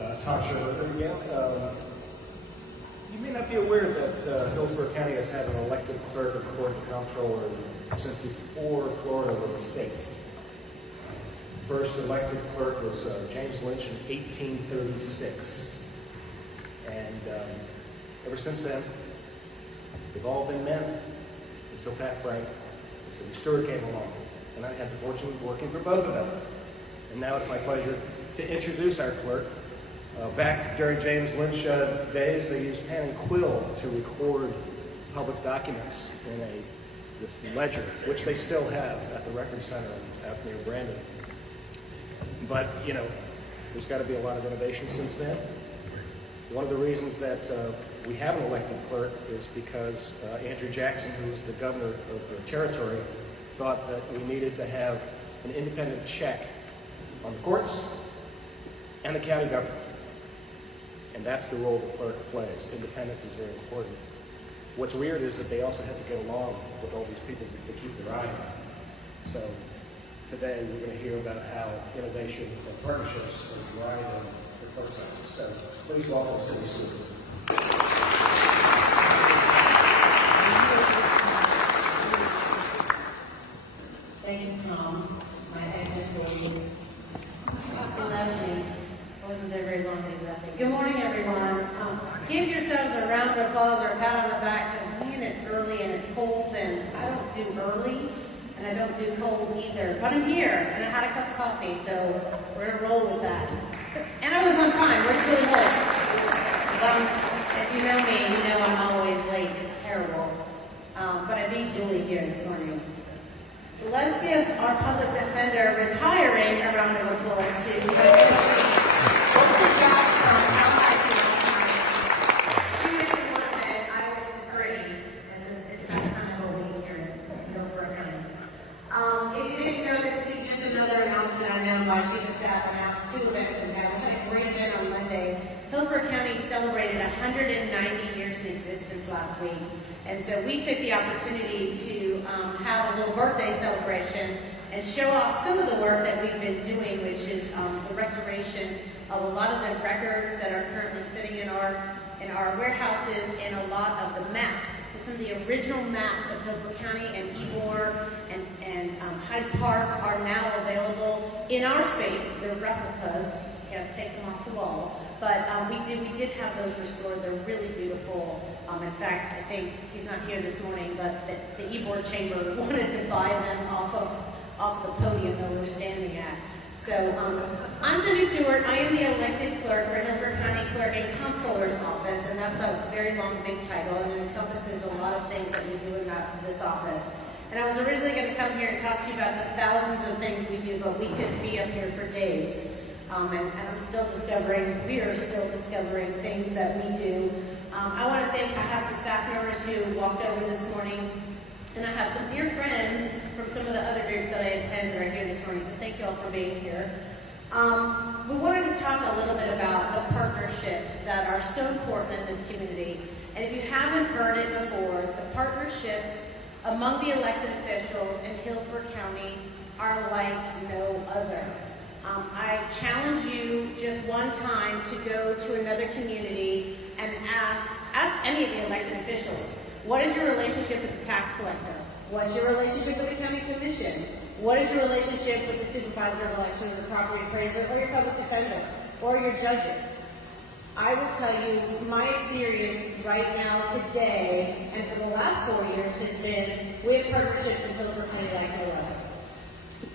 Comptroller again. You may not be aware that Hillsborough County has had an elected clerk of court and comptroller since before Florida was a state. The first elected clerk was James Lynch in 1836. And ever since then, they've all been men until Pat Frank and City Stuart came along. And I had the fortune of working for both of them. And now it's my pleasure to introduce our clerk. Back during James Lynch days, they used pen and quill to record public documents in this ledger, which they still have at the Record Center out near Brandon. But, you know, there's got to be a lot of innovation since then. One of the reasons that we have an elected clerk is because Andrew Jackson, who was the governor of the territory, thought that we needed to have an independent check on the courts and the county government. And that's the role the clerk plays. Independence is very important. What's weird is that they also have to get along with all these people that they keep their eye on. So today we're going to hear about how innovation and partnerships are driving the clerk's office. So please welcome City Stuart. Thank you, Tom, my ex-employee. He left me. I wasn't there very long, but he left me. Good morning, everyone. Give yourselves a round of applause or a pat on the back, because man, it's early and it's cold, and I don't do early, and I don't do cold either. But I'm here, and I had a cup of coffee, so we're gonna roll with that. And I was on time, which is really good. If you know me, you know I'm always late. It's terrible. But I beat Julie here this morning. Let's give our public defender retiring a round of applause to She went to one and I went to three, and it's that kind of a week here in Hillsborough County. If you didn't know this, too, just another announcement. I know my chief of staff announced 2 events in town. We had a great event on Monday. Hillsborough County celebrated 190 years in existence last week. And so we took the opportunity to have a little birthday celebration and show off some of the work that we've been doing, which is the restoration of a lot of the records that are currently sitting in our warehouses, and a lot of the maps. So some of the original maps of Hillsborough County and Ybor and Hyde Park are now available in our space. They're replicas. You can't take them off the wall. But we did have those restored. They're really beautiful. In fact, I think he's not here this morning, but the Ybor Chamber wanted to buy them off the podium that we were standing at. So I'm Cindy Stewart. I am the elected clerk for Hillsborough County Clerk and Comptroller's office, and that's a very long, big title, and it encompasses a lot of things that we do in this office. And I was originally going to come here and talk to you about the thousands of things we do, but we could be up here for days. And I'm still discovering, we are still discovering things that we do. I want to thank, I have some staff members who walked over this morning, and I have some dear friends from some of the other groups that I attend that are here this morning, so thank you all for being here. We wanted to talk a little bit about the partnerships that are so important in this community. And if you haven't heard it before, the partnerships among the elected officials in Hillsborough County are like no other. I challenge you just one time to go to another community and ask any of the elected officials, what is your relationship with the tax collector? What's your relationship with the county commission? What is your relationship with the supervisor of elections, the property appraiser, or your public defender, or your judges? I will tell you, my experience right now, today, and for the last 4 years has been, we have partnerships in Hillsborough County like no other.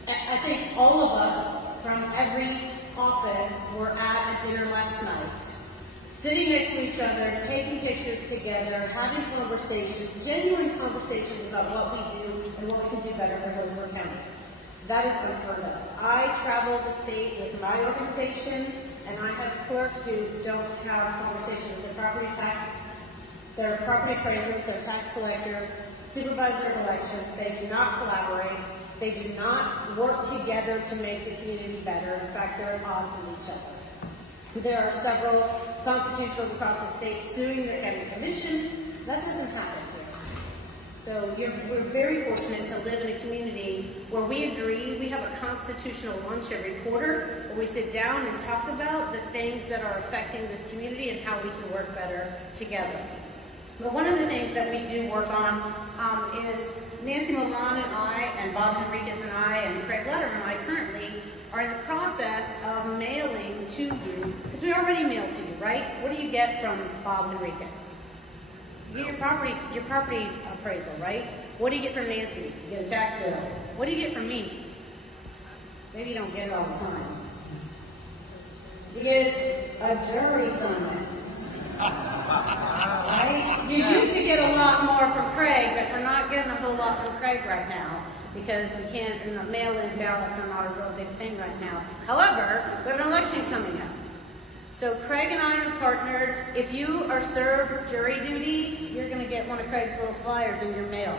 I think all of us from every office were at a dinner last night, sitting next to each other, taking pictures together, having conversations, genuine conversations about what we do and what we can do better for Hillsborough County. That is unheard of. I travel the state with my organization, and I have clerks who don't have conversations with their property tax, their property appraiser, their tax collector, supervisor of elections. They do not collaborate. They do not work together to make the community better. In fact, they're at odds with each other. There are several constitutionals across the state suing their county commission. That doesn't happen here. So we're very fortunate to live in a community where we agree. We have a constitutional lunch every quarter where we sit down and talk about the things that are affecting this community and how we can work better together. But one of the things that we do work on is Nancy Milan and I, and Bob Henriquez and I, and Craig Letterman and I currently are in the process of mailing to you, because we already mailed to you, right? What do you get from Bob Henriquez? You get your property appraisal, right? What do you get from Nancy? You get a tax bill. What do you get from me? Maybe you don't get it all the time. You get a jury summons. Right? You used to get a lot more from Craig, but we're not getting a whole lot from Craig right now because we can't, and the mail-in ballots are not a real big thing right now. However, we have an election coming up. So Craig and I have partnered. If you are served jury duty, you're going to get one of Craig's little flyers in your mail.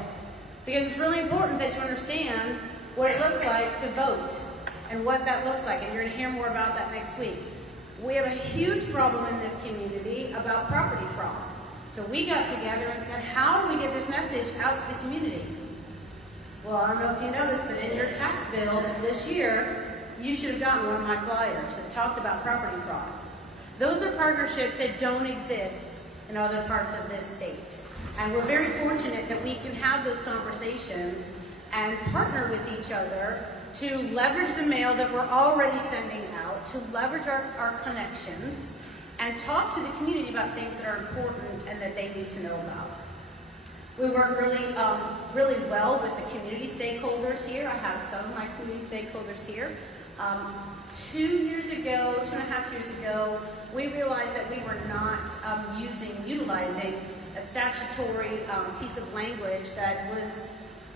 Because it's really important that you understand what it looks like to vote and what that looks like. And you're going to hear more about that next week. We have a huge problem in this community about property fraud. So we got together and said, how do we get this message out to the community? Well, I don't know if you noticed, but in your tax bill this year, you should have gotten one of my flyers that talked about property fraud. Those are partnerships that don't exist in other parts of this state. And we're very fortunate that we can have those conversations and partner with each other to leverage the mail that we're already sending out, to leverage our connections, and talk to the community about things that are important and that they need to know about. We work really well with the community stakeholders here. I have some of my community stakeholders here. 2.5 years ago, we realized that we were not utilizing a statutory piece of language that was,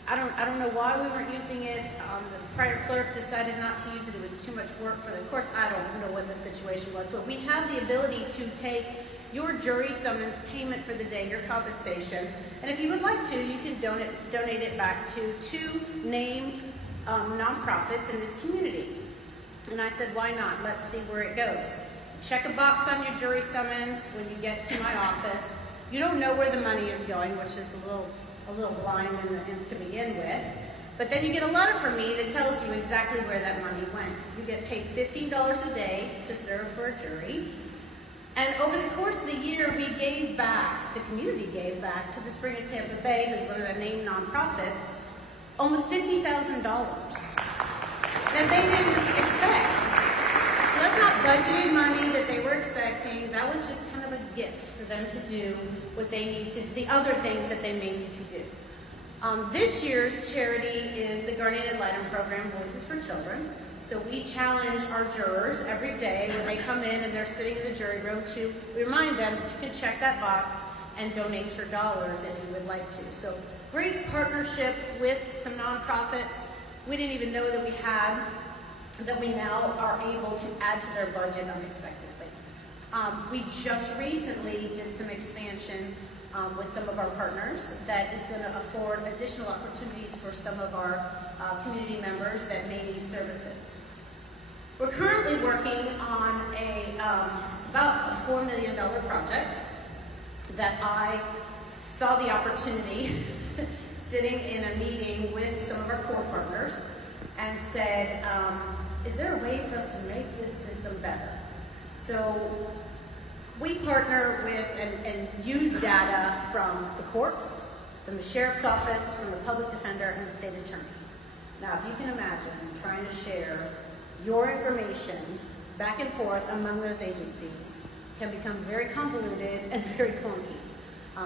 I don't know why we weren't using it. The prior clerk decided not to use it. It was too much work for the courts. I don't know what the situation was, but we have the ability to take your jury summons payment for the day, your compensation, and if you would like to, you can donate it back to 2 named nonprofits in this community. And I said, why not? Let's see where it goes. Check a box on your jury summons when you get to my office. You don't know where the money is going, which is a little blind to begin with. But then you get a letter from me that tells you exactly where that money went. You get paid $15 a day to serve for a jury. And over the course of the year, we gave back, the community gave back to the Spring of Tampa Bay, who's one of the named nonprofits, almost $50,000 that they didn't expect. So that's not budgeted money that they were expecting. That was just kind of a gift for them to do what they need to, the other things that they may need to do. This year's charity is the Guardian Ad Litem program, Voices for Children. So we challenge our jurors every day when they come in and they're sitting in the jury room to remind them that you can check that box and donate your dollars if you would like to. So great partnership with some nonprofits we didn't even know that we had, that we now are able to add to their budget unexpectedly. We just recently did some expansion with some of our partners that is going to afford additional opportunities for some of our community members that may need services. We're currently working on it's about a $4 million project that I saw the opportunity sitting in a meeting with some of our core partners and said, is there a way for us to make this system better? So we partner with and use data from the courts, from the sheriff's office, from the public defender, and the state attorney. Now, if you can imagine trying to share your information back and forth among those agencies can become very convoluted and very clunky.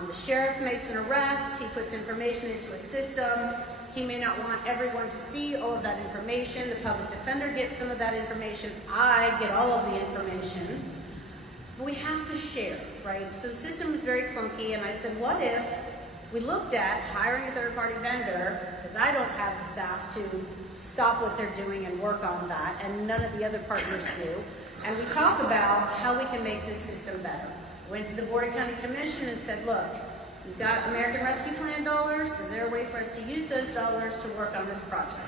The sheriff makes an arrest, he puts information into a system, he may not want everyone to see all of that information, the public defender gets some of that information, I get all of the information. But we have to share, right? So the system was very clunky, and I said, what if we looked at hiring a third-party vendor, because I don't have the staff to stop what they're doing and work on that, and none of the other partners do, and we talk about how we can make this system better. Went to the Board of County Commission and said, look, you've got American Rescue Plan dollars, is there a way for us to use those dollars to work on this project?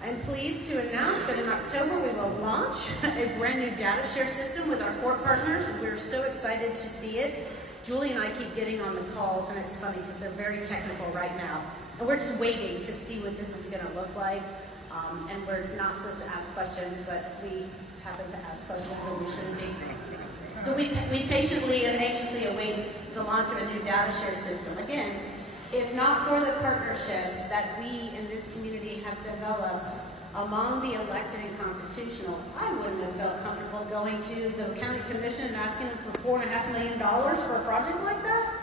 I'm pleased to announce that in October we will launch a brand new data share system with our court partners. We're so excited to see it. Julie and I keep getting on the calls, and it's funny because they're very technical right now. And we're just waiting to see what this is going to look like. And we're not supposed to ask questions, but we happen to ask questions and we shouldn't be. So we patiently and anxiously await the launch of a new data share system. Again, if not for the partnerships that we in this community have developed among the elected and constitutional, I wouldn't have felt comfortable going to the county commission and asking them for $4.5 million for a project like that.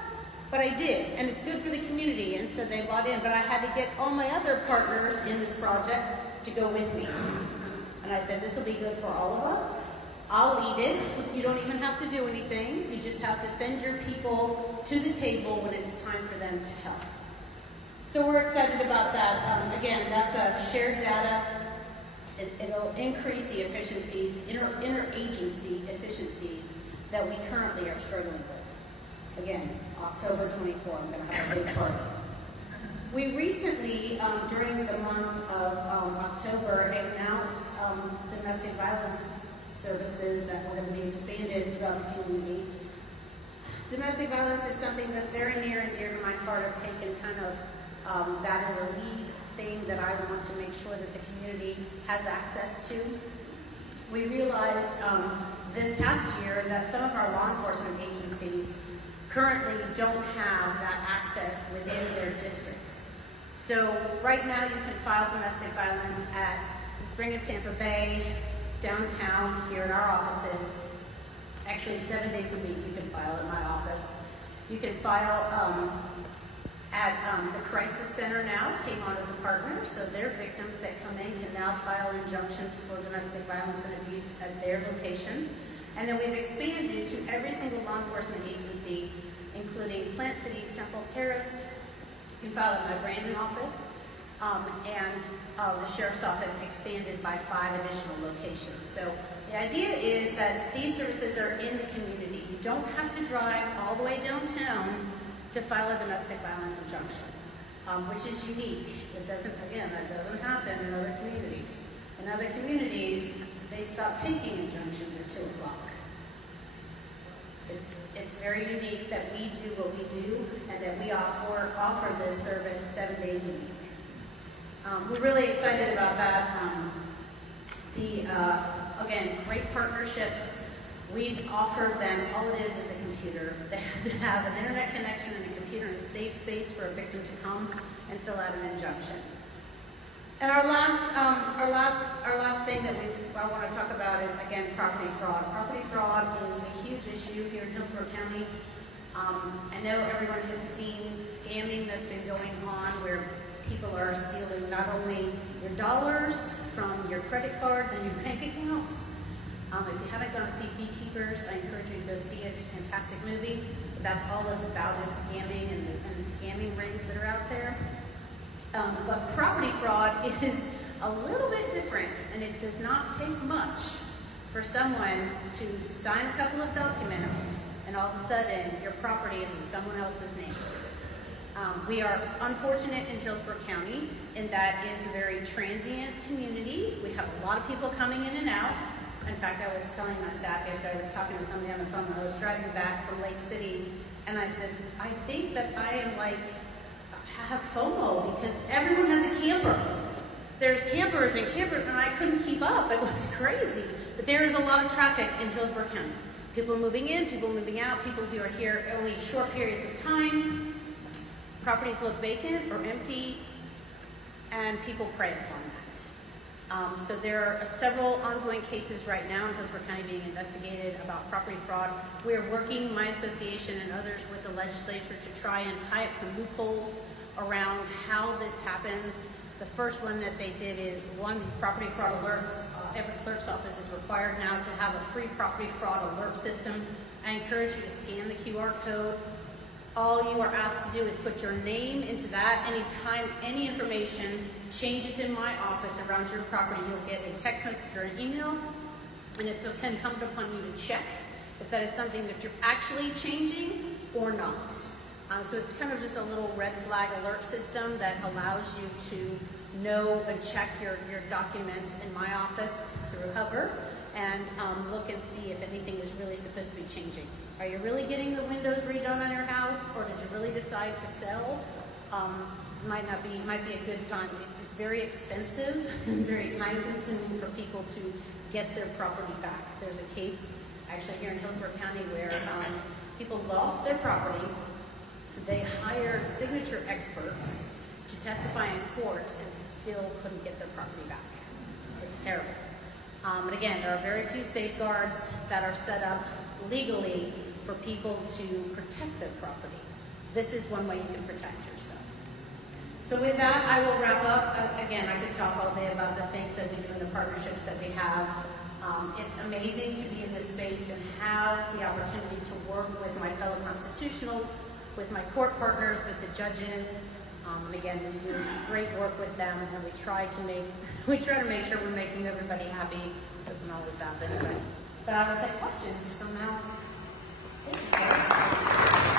But I did, and it's good for the community, and so they bought in. But I had to get all my other partners in this project to go with me. And I said, this will be good for all of us. I'll lead it. You don't even have to do anything. You just have to send your people to the table when it's time for them to help. So we're excited about that. Again, that's a shared data. It'll increase the efficiencies, interagency efficiencies that we currently are struggling with. Again, October 24, I'm going to have a big party. We recently, during the month of October, announced domestic violence services that were going to be expanded throughout the community. Domestic violence is something that's very near and dear to my heart. I've taken kind of that as a lead thing that I want to make sure that the community has access to. We realized this past year that some of our law enforcement agencies currently don't have that access within their districts. So right now you can file domestic violence at the Spring of Tampa Bay, downtown here in our offices. Actually 7 days a week you can file at my office. You can file at the Crisis Center now, came on as a partner, so their victims that come in can now file injunctions for domestic violence and abuse at their location. And then we've expanded to every single law enforcement agency, including Plant City, Temple Terrace. You can file at my Brandon office, and the Sheriff's Office expanded by 5 additional locations. So the idea is that these services are in the community. You don't have to drive all the way downtown to file a domestic violence injunction, which is unique. It doesn't, again, that doesn't happen in other communities. In other communities, they stop taking injunctions at 2 o'clock. It's very unique that we do what we do and that we offer this service 7 days a week. We're really excited about that. Again, great partnerships. We've offered them, all it is a computer. They have to have an internet connection and a computer and a safe space for a victim to come and fill out an injunction. And our last thing that I want to talk about is, again, property fraud. Property fraud is a huge issue here in Hillsborough County. I know everyone has seen scamming that's been going on where people are stealing not only your dollars from your credit cards and your bank accounts. If you haven't gone to see Beekeepers, I encourage you to go see it. It's a fantastic movie. But that's all it's about is scamming and the scamming rings that are out there. But property fraud is a little bit different, and it does not take much for someone to sign a couple of documents and all of a sudden your property is in someone else's name. We are unfortunate in Hillsborough County in that it is a very transient community. We have a lot of people coming in and out. In fact, I was telling my staff yesterday, I was talking to somebody on the phone, I was driving back from Lake City, and I said, I think that I am have FOMO because everyone has a camper. There's campers and campers, and I couldn't keep up. It was crazy. But there is a lot of traffic in Hillsborough County. People moving in, people moving out, people who are here only short periods of time. Properties look vacant or empty, and people prey upon that. So there are several ongoing cases right now in Hillsborough County being investigated about property fraud. We are working, my association and others, with the legislature to try and tie up some loopholes around how this happens. The first one that they did is, one, these property fraud alerts. Every clerk's office is required now to have a free property fraud alert system. I encourage you to scan the QR code. All you are asked to do is put your name into that. Anytime any information changes in my office around your property, you'll get a text message or an email, and it's incumbent upon you to check if that is something that you're actually changing or not. So it's kind of just a little red flag alert system that allows you to know and check your documents in my office through Hover. and look and see if anything is really supposed to be changing. Are you really getting the windows redone on your house, or did you really decide to sell? Might be a good time. It's very expensive and very time consuming for people to get their property back. There's a case actually here in Hillsborough County where people lost their property. They hired signature experts to testify in court and still couldn't get their property back. It's terrible. And again, there are very few safeguards that are set up legally for people to protect their property. This is one way you can protect yourself. So with that, I will wrap up. Again, I could talk all day about the things that we do and the partnerships that we have. It's amazing to be in this space and have the opportunity to work with my fellow constitutionals, with my court partners, with the judges. And again, we do great work with them, and we try to make sure we're making everybody happy. It doesn't always happen, but I will take questions from now. Thank you, sir.